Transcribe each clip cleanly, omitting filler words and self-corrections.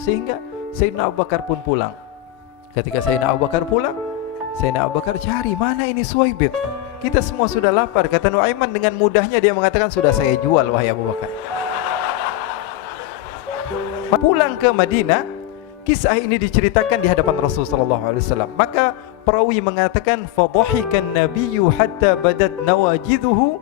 Sehingga Sayyidina Abu Bakar pun pulang. Ketika Sayyidina Abu Bakar pulang, Sayyidina Abu Bakar cari, mana ini Suwaibit? Kita semua sudah lapar. Kata Nuaiman dengan mudahnya dia mengatakan, sudah saya jual wahai Abu Bakar. Pulang ke Madinah, kisah ini diceritakan di hadapan Rasulullah SAW. Maka perawi mengatakan, fadhahikan nabiyyu hatta badat nawajiduhu.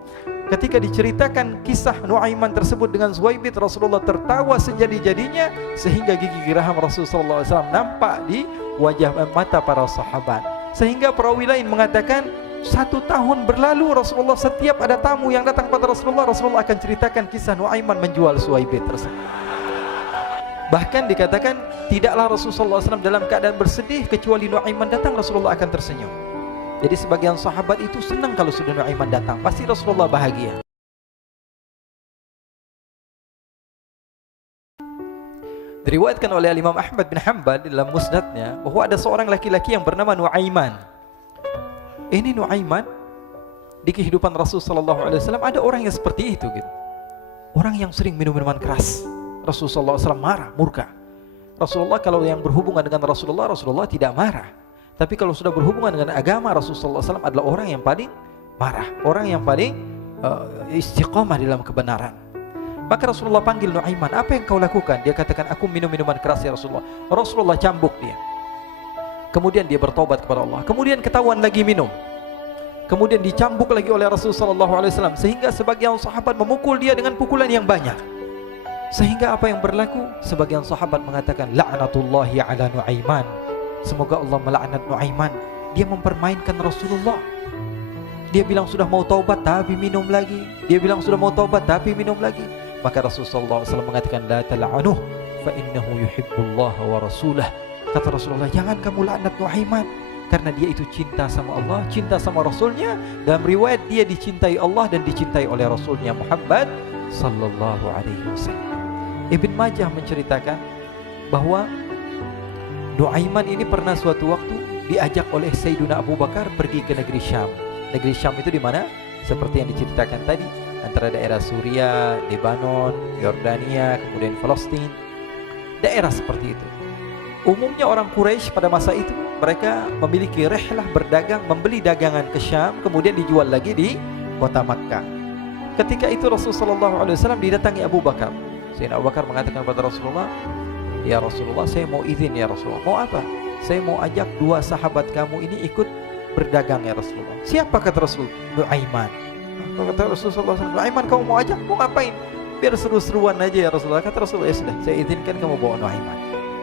Ketika diceritakan kisah Nuaiman tersebut dengan Suwaibit, Rasulullah tertawa sejadi-jadinya sehingga gigi geraham Rasulullah SAW nampak di wajah mata para sahabat. Sehingga perawi lain mengatakan 1 tahun berlalu Rasulullah setiap ada tamu yang datang pada Rasulullah, Rasulullah akan ceritakan kisah Nuaiman menjual Suwaibit tersebut. Bahkan dikatakan tidaklah Rasulullah SAW dalam keadaan bersedih kecuali Nuaiman datang Rasulullah akan tersenyum. Jadi sebagian sahabat itu senang kalau sudah Nuaiman datang, pasti Rasulullah bahagia. Diriwayatkan oleh Imam Ahmad bin Hanbal dalam musnadnya bahwa ada seorang laki-laki yang bernama Nuaiman. Ini Nuaiman di kehidupan Rasulullah SAW ada orang yang seperti itu gitu. Orang yang sering minum minuman keras. Rasulullah SAW marah, murka. Rasulullah kalau yang berhubungan dengan Rasulullah tidak marah. Tapi kalau sudah berhubungan dengan agama, Rasulullah SAW adalah orang yang paling marah, orang yang paling istiqamah dalam kebenaran. Maka Rasulullah panggil Nuaiman, apa yang kau lakukan? Dia katakan, aku minum minuman keras ya Rasulullah. Rasulullah cambuk dia. Kemudian dia bertobat kepada Allah. Kemudian ketahuan lagi minum. Kemudian dicambuk lagi oleh Rasulullah SAW. Sehingga sebagian sahabat memukul dia dengan pukulan yang banyak. Sehingga apa yang berlaku? Sebagian sahabat mengatakan, la'natullahi ala Nuaiman. Semoga Allah melaknat Nuaiman. Dia mempermainkan Rasulullah. Dia bilang sudah mau taubat tapi minum lagi. Dia bilang sudah mau taubat tapi minum lagi. Maka Rasulullah SAW mengatakan, la tal'anuh fa innahu yuhibbullah wa rasulah. Kata Rasulullah, jangan kamu laknat Nuaiman, karena dia itu cinta sama Allah, cinta sama Rasulnya. Dalam riwayat dia dicintai Allah dan dicintai oleh Rasulnya Muhammad sallallahu alaihi wasallam. Ibn Majah menceritakan bahwa Nuaiman ini pernah suatu waktu diajak oleh Sayyidina Abu Bakar pergi ke negeri Syam. Negeri Syam itu di mana? Seperti yang diceritakan tadi, antara daerah Suriah, Lebanon, Yordania, kemudian Palestina. Daerah seperti itu. Umumnya orang Quraisy pada masa itu mereka memiliki rihlah berdagang, membeli dagangan ke Syam, kemudian dijual lagi di kota Makkah. Ketika itu Rasulullah SAW didatangi Abu Bakar. Sayyidina Abu Bakar mengatakan kepada Rasulullah, ya Rasulullah, saya mau izin ya Rasulullah. Mau apa? Saya mau ajak 2 sahabat kamu ini ikut berdagang ya Rasulullah. Siapa kata Rasul? Nuaiman. Kata Rasulullah SAW, Nuaiman kamu mau ajak? Mau ngapain? Biar seru-seruan aja ya Rasulullah. Kata Rasulullah, ya sudah, saya izinkan kamu bawa Nuaiman.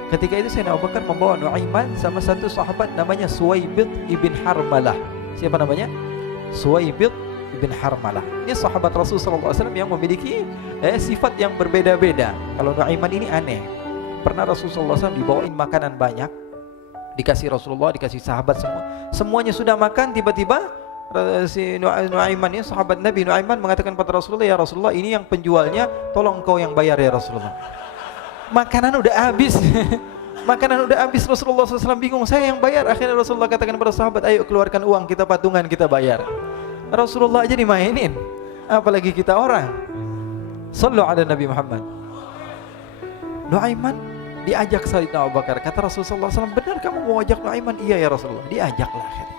Ketika itu Sayyidina Abu Bakar membawa Nuaiman sama satu sahabat namanya Suwaibit ibn Harmalah. Siapa namanya? Suwaibit ibn Harmalah. Ini sahabat Rasulullah SAW yang memiliki sifat yang berbeda-beda. Kalau Nuaiman ini aneh. Pernah Rasulullah SAW dibawain makanan banyak, dikasih Rasulullah, dikasih sahabat semua. Semuanya sudah makan, tiba-tiba si Nuaiman ini, sahabat Nabi Nuaiman mengatakan kepada Rasulullah, ya Rasulullah, ini yang penjualnya, tolong kau yang bayar ya Rasulullah. Makanan udah habis. Makanan udah habis, Rasulullah SAW bingung, saya yang bayar. Akhirnya Rasulullah katakan kepada sahabat, ayo keluarkan uang, kita patungan, kita bayar. Rasulullah aja dimainin, apalagi kita orang. Sallu ala Nabi Muhammad. Nuaiman diajak Sayyidina Abu Bakar. Kata Rasulullah SAW, benar kamu mau ajak Nuaiman? Iya ya Rasulullah. Diajaklah akhirnya.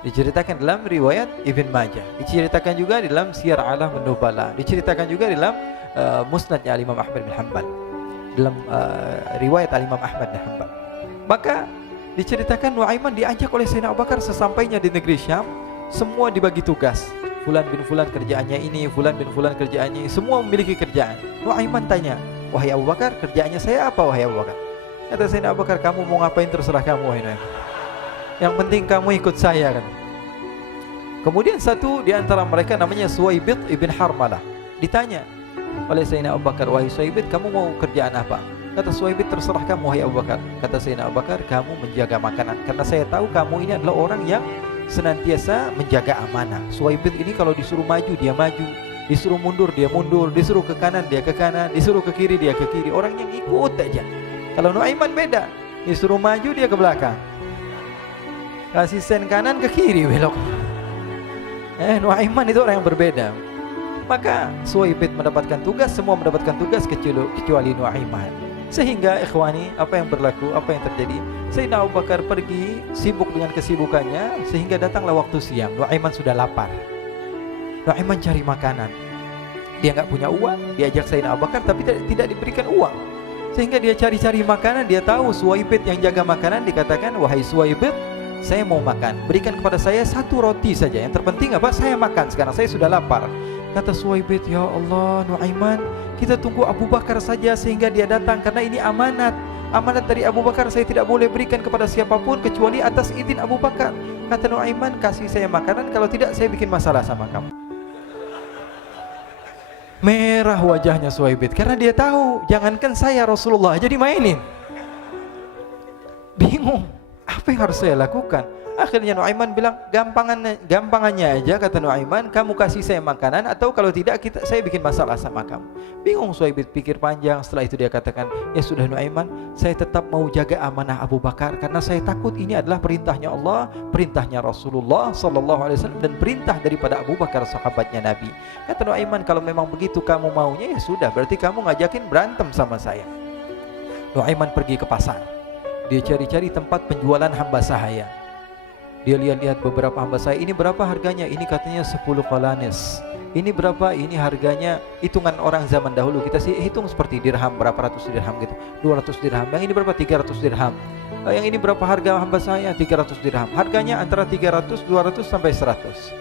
Diceritakan dalam riwayat Ibn Majah, diceritakan juga dalam Siyar A'lam An-Nubala, diceritakan juga dalam musnadnya Imam Ahmad bin Hanbal, dalam riwayat Imam Ahmad bin Hanbal. Maka diceritakan Nuaiman diajak oleh Sayyidina Abu Bakar. Sesampainya di negeri Syam, semua dibagi tugas. Fulan bin Fulan kerjaannya ini, Fulan bin Fulan kerjaannya ini, semua memiliki kerjaan. Nuaiman tanya, wahai Abu Bakar, kerjaannya saya apa wahai Abu Bakar? Kata Sayyidina Abu Bakar, kamu mau ngapain terserah kamu wahai Nuaiman. Yang penting kamu ikut saya kan. Kemudian satu di antara mereka namanya Suwaibit ibn Harmalah. Ditanya oleh Sayyidina Abu Bakar, wahai Suwaibit, kamu mau kerjaan apa? Kata Suwaibit, terserah kamu wahai Abu Bakar. Kata Sayyidina Abu Bakar, kamu menjaga makanan, karena saya tahu kamu ini adalah orang yang senantiasa menjaga amanah. Suwaibit ini kalau disuruh maju dia maju, disuruh mundur dia mundur, disuruh ke kanan dia ke kanan, disuruh ke kiri dia ke kiri. Orang yang ikut aja. Kalau Nuaiman beda, disuruh maju dia ke belakang, kasih sen kanan ke kiri belok. Nuaiman itu orang yang berbeda. Maka Suwaibit mendapatkan tugas, semua mendapatkan tugas kecuali Nuaiman. Sehingga ikhwani, apa yang berlaku, apa yang terjadi? Sayyidina Abu Bakar pergi sibuk dengan kesibukannya, sehingga datanglah waktu siang. Nuaiman sudah lapar. Nuaiman cari makanan. Dia nggak punya uang, diajak Sayyidina Abu Bakar tapi tidak diberikan uang. Sehingga dia cari-cari makanan, dia tahu Suwaibit yang jaga makanan, dikatakan, "Wahai Suwaibit, saya mau makan, berikan kepada saya 1 roti saja. Yang terpenting apa? Saya makan sekarang, saya sudah lapar." Kata Suwaibit, "Ya Allah, Nuaiman, kita tunggu Abu Bakar saja sehingga dia datang, karena ini amanat. Amanat dari Abu Bakar, saya tidak boleh berikan kepada siapapun kecuali atas izin Abu Bakar." Kata Nuaiman, "Kasih saya makanan, kalau tidak saya bikin masalah sama kamu." Merah wajahnya Suwaibit karena dia tahu, jangankan saya, Rasulullah jadi mainin. Bingung, apa yang harus saya lakukan? Akhirnya Nuaiman bilang, gampangannya aja, kata Nuaiman, kamu kasih saya makanan, atau kalau tidak saya bikin masalah sama kamu. Bingung Suwaibit, pikir panjang. Setelah itu dia katakan, ya sudah Nuaiman, saya tetap mau jaga amanah Abu Bakar, karena saya takut ini adalah perintahnya Allah, perintahnya Rasulullah SAW, dan perintah daripada Abu Bakar, sahabatnya Nabi. Kata Nuaiman, kalau memang begitu kamu maunya, ya sudah, berarti kamu ngajakin berantem sama saya. Nuaiman pergi ke pasar. Dia cari-cari tempat penjualan hamba sahaya. Dia lihat-lihat beberapa hamba sahaya. Ini berapa harganya? Ini katanya 10 qalanis. Ini berapa? Ini harganya, hitungan orang zaman dahulu, kita sih hitung seperti dirham, berapa ratus dirham gitu, 200 dirham. Yang ini berapa? 300 dirham. Yang ini berapa harga hamba sahaya? 300 dirham. Harganya antara 300, 200 sampai 100.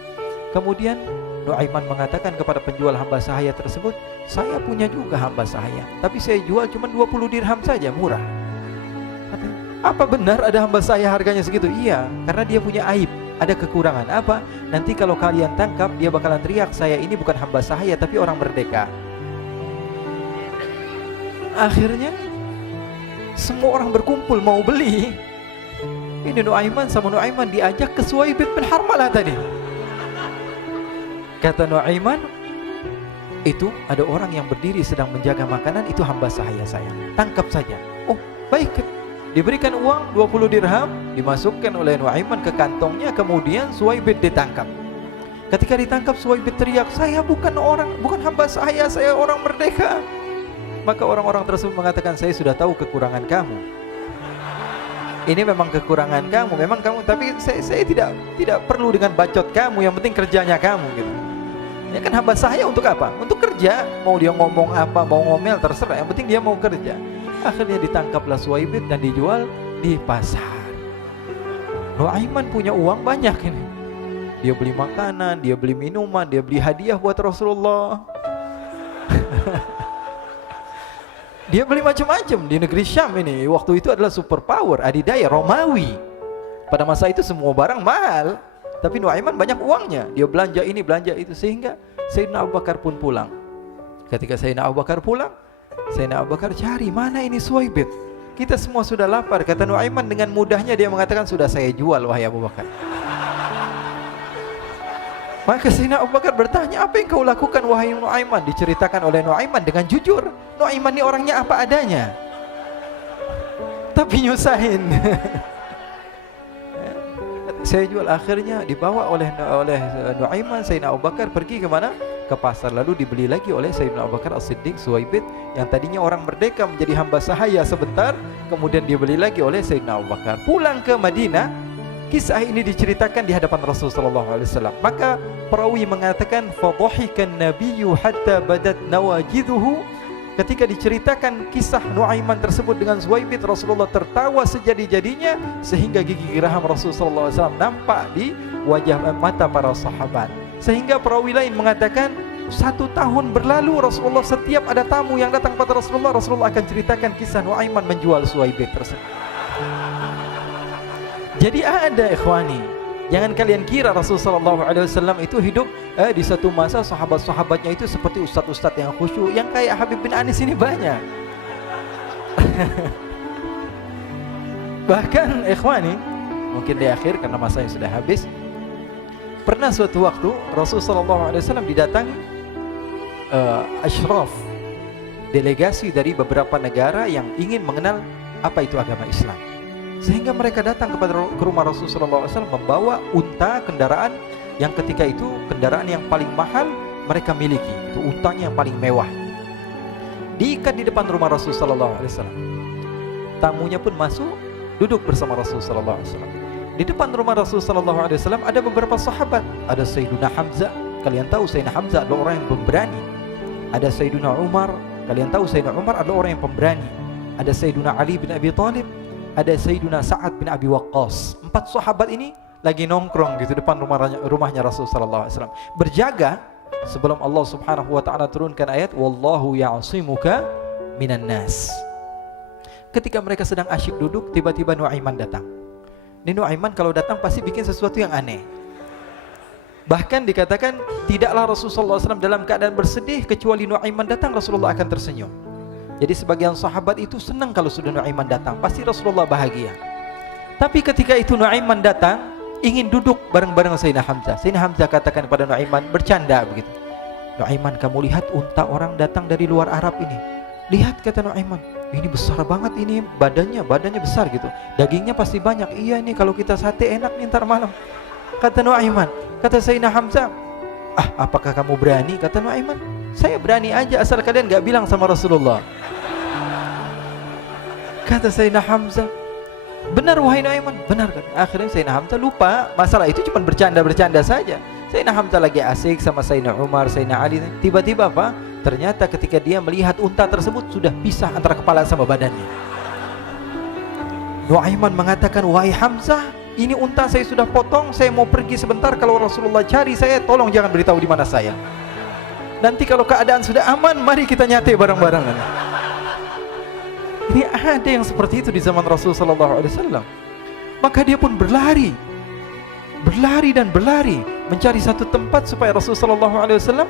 Kemudian Nuaiman mengatakan kepada penjual hamba sahaya tersebut, saya punya juga hamba sahaya, tapi saya jual cuma 20 dirham saja, murah. Apa benar ada hamba saya harganya segitu? Iya, karena dia punya aib, ada kekurangan. Apa? Nanti kalau kalian tangkap, dia bakalan teriak, saya ini bukan hamba sahaya tapi orang merdeka. Akhirnya semua orang berkumpul mau beli. Ini Nuaiman sama Nuaiman diajak ke Suwaibit bin Harmalah tadi. Kata Nuaiman, itu ada orang yang berdiri sedang menjaga makanan, itu hamba sahaya saya, tangkap saja. Oh baik. Diberikan uang 20 dirham, dimasukkan oleh Nuaiman ke kantongnya, kemudian Suwaibit ditangkap. Ketika ditangkap, Suwaibit teriak, saya bukan hamba saya orang merdeka. Maka orang-orang tersebut mengatakan, saya sudah tahu kekurangan kamu. Ini memang kekurangan kamu, memang kamu, tapi saya tidak perlu dengan bacot kamu, yang penting kerjanya kamu gitu. Ya kan hamba saya untuk apa? Untuk kerja. Mau dia ngomong apa, mau ngomel terserah, yang penting dia mau kerja. Akhirnya ditangkaplah Suwaibit dan dijual di pasar. Nuaiman punya uang banyak ini. Dia beli makanan, dia beli minuman, dia beli hadiah buat Rasulullah. Dia beli macam-macam di negeri Syam ini. Waktu itu adalah superpower, adidaya Romawi. Pada masa itu semua barang mahal, tapi Nuaiman banyak uangnya. Dia belanja ini, belanja itu, sehingga Sayyidina Abu Bakar pun pulang. Ketika Sayyidina Abu Bakar pulang, Sayyidina Abu Bakar cari, mana ini Suwaibit? Kita semua sudah lapar. Kata Nuaiman dengan mudahnya dia mengatakan, sudah saya jual wahai Abu Bakar. Maka Sayyidina Abu Bakar bertanya, apa yang kau lakukan wahai Nuaiman? Diceritakan oleh Nuaiman dengan jujur. Nuaiman ini orangnya apa adanya, tapi nyusahin. Saya jual. Akhirnya dibawa oleh Nuaiman, Sayyidina Abu Bakar pergi ke mana? Ke pasar, lalu dibeli lagi oleh Sayyidina Abu Bakar As-Siddiq. Suwaibit yang tadinya orang merdeka menjadi hamba sahaya sebentar, kemudian dibeli lagi oleh Sayyidina Abu Bakar. Pulang ke Madinah, kisah ini diceritakan di hadapan Rasulullah SAW. Maka perawi mengatakan, fadhahikan nabiyyu hatta badat nawajiduhu. Ketika diceritakan kisah Nuaiman tersebut dengan Suwaibit, Rasulullah tertawa sejadi-jadinya sehingga gigi geraham Rasulullah SAW nampak di wajah mata para sahabat. Sehingga perawi lain mengatakan 1 tahun berlalu, Rasulullah setiap ada tamu yang datang pada Rasulullah akan ceritakan kisah Nuaiman menjual Suwaibit tersebut. Jadi ada ikhwani, jangan kalian kira Rasulullah SAW itu hidup di satu masa sahabat-sahabatnya itu seperti ustadz-ustadz yang khusyuk, yang kayak Habib bin Anis ini banyak. Bahkan ikhwani, mungkin di akhir karena masanya sudah habis, pernah suatu waktu Rasulullah SAW didatangi asyraf, delegasi dari beberapa negara yang ingin mengenal apa itu agama Islam. Sehingga mereka datang ke rumah Rasulullah SAW membawa unta, kendaraan yang ketika itu kendaraan yang paling mahal mereka miliki, itu untanya yang paling mewah. diikat di depan rumah Rasul sallallahu alaihi wasallam. Tamunya pun masuk, duduk bersama Rasul sallallahu alaihi wasallam. Di depan rumah Rasul sallallahu alaihi wasallam ada beberapa sahabat. Ada Sayyiduna Hamzah. Kalian tahu Sayyidina Hamzah adalah orang yang pemberani. Ada Sayyiduna Umar. Kalian tahu Sayyidina Umar adalah orang yang pemberani. Ada Sayyiduna Ali bin Abi Thalib. Ada Sayyiduna Sa'ad bin Abi Waqqas. 4 sahabat ini lagi nongkrong gitu depan rumahnya Rasul sallallahu alaihi wasallam. Berjaga sebelum Allah Subhanahu wa taala turunkan ayat wallahu ya'simuka minan nas. Ketika mereka sedang asyik duduk, tiba-tiba Nuaiman datang. Ini Nuaiman kalau datang pasti bikin sesuatu yang aneh. Bahkan dikatakan tidaklah Rasulullah SAW dalam keadaan bersedih kecuali Nuaiman datang Rasulullah akan tersenyum. Jadi sebagian sahabat itu senang kalau sudah Nuaiman datang, pasti Rasulullah bahagia. Tapi ketika itu Nuaiman datang ingin duduk bareng-bareng Sayyidina Hamzah. Sayyidina Hamzah katakan kepada Nuaiman, bercanda begitu. Nuaiman, kamu lihat unta orang datang dari luar Arab ini. Lihat, kata Nuaiman, ini besar banget ini, badannya besar gitu. Dagingnya pasti banyak. Iya nih kalau kita sate enak nih ntar malam. Kata Nuaiman. Kata Sayyidina Hamzah, apakah kamu berani? Kata Nuaiman, saya berani aja asal kalian gak bilang sama Rasulullah. Kata Sayyidina Hamzah, benar wahai Nuaiman, benar kan? Akhirnya Sayyidina Hamzah lupa masalah itu, cuma bercanda-bercanda saja. Sayyidina Hamzah lagi asik sama Sayyidina Umar, Sayyidina Ali. Tiba-tiba apa? Ternyata ketika dia melihat unta tersebut sudah pisah antara kepala sama badannya. Nuaiman mengatakan, wahai Hamzah, ini unta saya sudah potong, saya mau pergi sebentar. Kalau Rasulullah cari saya, tolong jangan beritahu di mana saya. Nanti kalau keadaan sudah aman, mari kita nyate bareng-bareng. Ini ada yang seperti itu di zaman Rasul sallallahu alaihi wasallam. Maka dia pun berlari dan berlari mencari satu tempat supaya Rasul sallallahu alaihi wasallam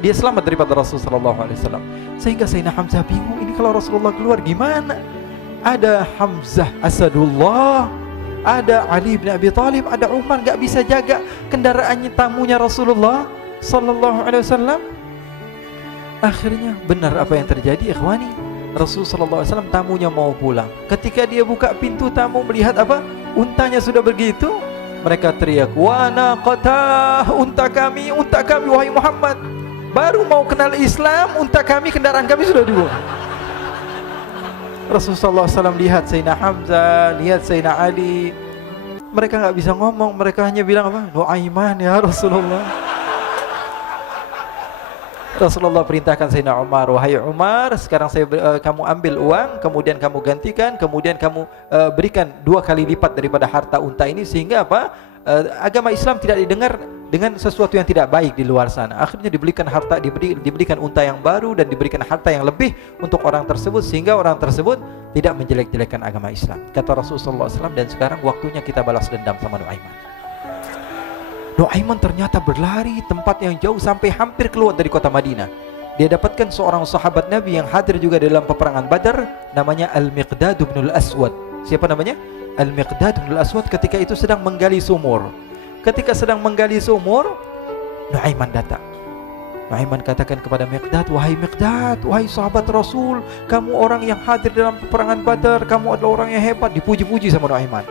dia selamat daripada Rasul sallallahu alaihi wasallam. Sehingga Sayyidina Hamzah bingung, ini kalau Rasulullah keluar gimana? Ada Hamzah Asadullah, ada Ali bin Abi Thalib, ada Umar, gak bisa jaga kendaraannya tamunya Rasulullah sallallahu alaihi wasallam. Akhirnya benar apa yang terjadi, ikhwani. Rasul sallallahu alaihi wasallam tamunya mau pulang. Ketika dia buka pintu tamu melihat apa? Untanya sudah begitu. Mereka teriak, wa naqatah, unta kami wahai Muhammad. Baru mau kenal Islam, unta kami, kendaraan kami sudah dibuang. Rasulullah SAW lihat Sayyidina Hamzah, lihat Sayyidina Ali. Mereka gak bisa ngomong, mereka hanya bilang apa? Nuaiman ya Rasulullah. Rasulullah perintahkan Sayyidina Umar, wahai Umar, sekarang kamu ambil uang, kemudian kamu gantikan, kemudian kamu berikan 2 kali lipat daripada harta unta ini, sehingga apa? Agama Islam tidak didengar dengan sesuatu yang tidak baik di luar sana. Akhirnya diberikan harta, diberikan unta yang baru dan diberikan harta yang lebih untuk orang tersebut, sehingga orang tersebut tidak menjelek-jelekan agama Islam. Kata Rasulullah SAW, dan sekarang waktunya kita balas dendam sama Nuaiman. Nuaiman ternyata berlari tempat yang jauh sampai hampir keluar dari kota Madinah. Dia dapatkan seorang sahabat Nabi yang hadir juga dalam peperangan Badar, namanya Al-Miqdad bin Al-Aswad. Siapa namanya? Al-Miqdad bin Al-Aswad ketika itu sedang menggali sumur. Ketika sedang menggali sumur, Nuaiman datang. Nuaiman katakan kepada Miqdad, wahai Miqdad, wahai sahabat Rasul, kamu orang yang hadir dalam peperangan Badar, kamu adalah orang yang hebat. Dipuji-puji sama Nuaiman.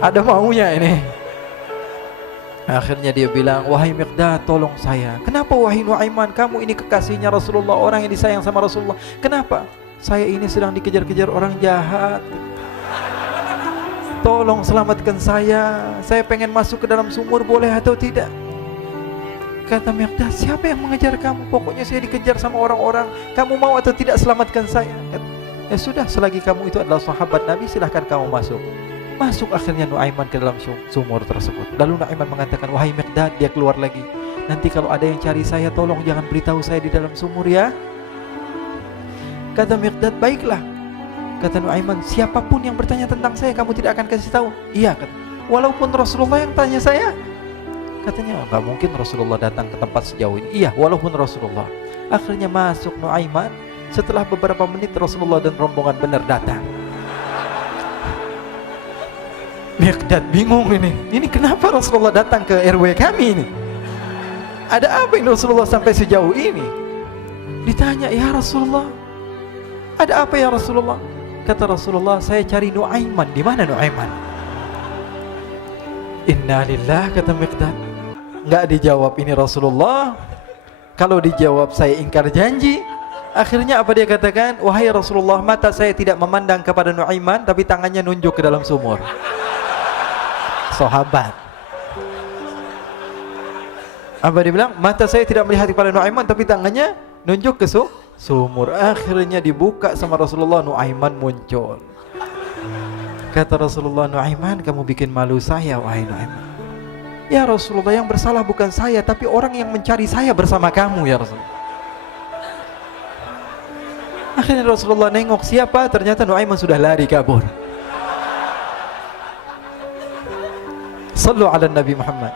Ada maunya ini. Akhirnya dia bilang, wahai Miqdad, tolong saya. Kenapa wahai Nuaiman, kamu ini kekasihnya Rasulullah, orang yang disayang sama Rasulullah. Kenapa? Saya ini sedang dikejar-kejar orang jahat. Tolong selamatkan saya. Saya pengen masuk ke dalam sumur, boleh atau tidak? Kata Miqdad, siapa yang mengejar kamu? Pokoknya saya dikejar sama orang-orang. Kamu mau atau tidak selamatkan saya? Ya sudah, selagi kamu itu adalah sahabat Nabi, silahkan kamu masuk. Masuk akhirnya Nuaiman ke dalam sumur tersebut. Lalu Nuaiman mengatakan, wahai Miqdad, dia keluar lagi. Nanti kalau ada yang cari saya, tolong jangan beritahu saya di dalam sumur ya. Kata Miqdad, baiklah. Kata Nuaiman, siapapun yang bertanya tentang saya, kamu tidak akan kasih tahu? Iya, kata. Walaupun Rasulullah yang tanya saya? Katanya, enggak mungkin Rasulullah datang ke tempat sejauh ini. Iya, walaupun Rasulullah. Akhirnya masuk Nuaiman. Setelah beberapa menit Rasulullah dan rombongan benar datang. Miqdad bingung ini. Ini kenapa Rasulullah datang ke RW kami ini? Ada apa ini Rasulullah sampai sejauh ini? Ditanya, ya Rasulullah, ada apa ya Rasulullah? Kata Rasulullah, saya cari Nuaiman. Di mana Nuaiman? Innalillah, kata Miqdad. Enggak dijawab ini Rasulullah. Kalau dijawab saya ingkar janji. Akhirnya apa dia katakan? Wahai Rasulullah, mata saya tidak memandang kepada Nuaiman, tapi tangannya nunjuk ke dalam sumur. Sahabat. Apa dia bilang? Mata saya tidak melihat kepada Nuaiman, tapi tangannya nunjuk ke sumur. Akhirnya dibuka sama Rasulullah, Nuaiman muncul. Kata Rasulullah, Nuaiman, kamu bikin malu saya, wahai Nuaiman. Ya Rasulullah, yang bersalah bukan saya, tapi orang yang mencari saya bersama kamu, ya Rasulullah. Akhirnya Rasulullah nengok, siapa? Ternyata Nuaiman sudah lari kabur. Sallu ala Nabi Muhammad.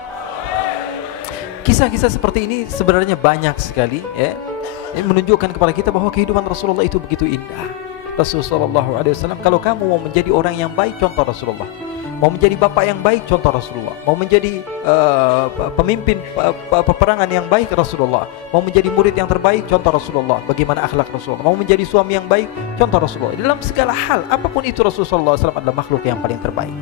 Kisah-kisah seperti ini sebenarnya banyak sekali, ya. Ini menunjukkan kepada kita bahwa kehidupan Rasulullah itu begitu indah. Rasulullah SAW, kalau kamu mau menjadi orang yang baik, contoh Rasulullah. Mau menjadi bapak yang baik, contoh Rasulullah. Mau menjadi pemimpin peperangan yang baik, Rasulullah. Mau menjadi murid yang terbaik, contoh Rasulullah. Bagaimana akhlak Rasulullah. Mau menjadi suami yang baik, contoh Rasulullah. Dalam segala hal, apapun itu, Rasulullah SAW adalah makhluk yang paling terbaik.